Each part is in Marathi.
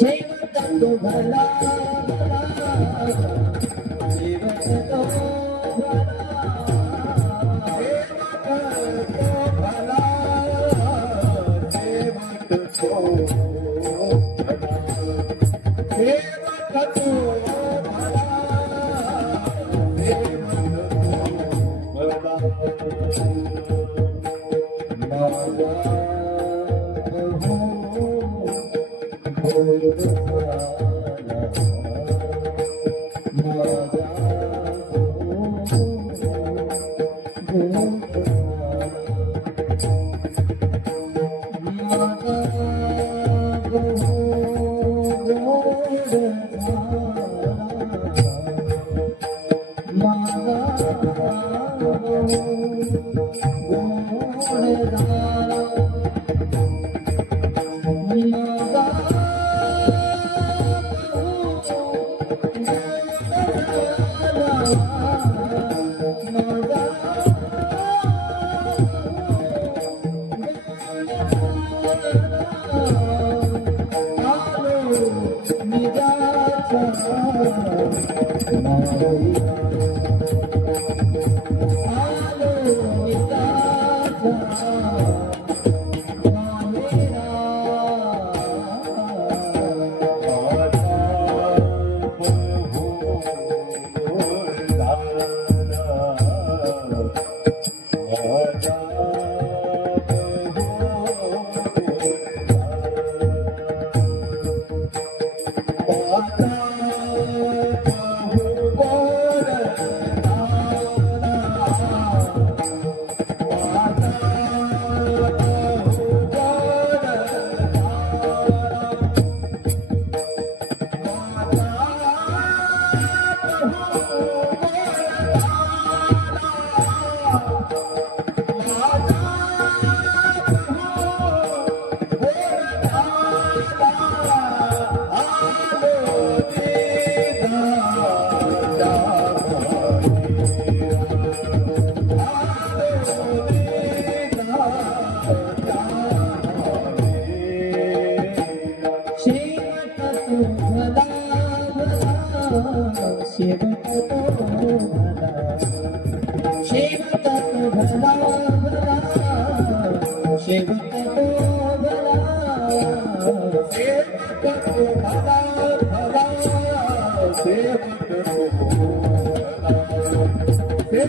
शेवट तो भला शेवट Música gibi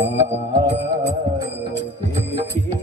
Oh, يو ديكي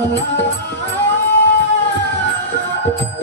Thank you.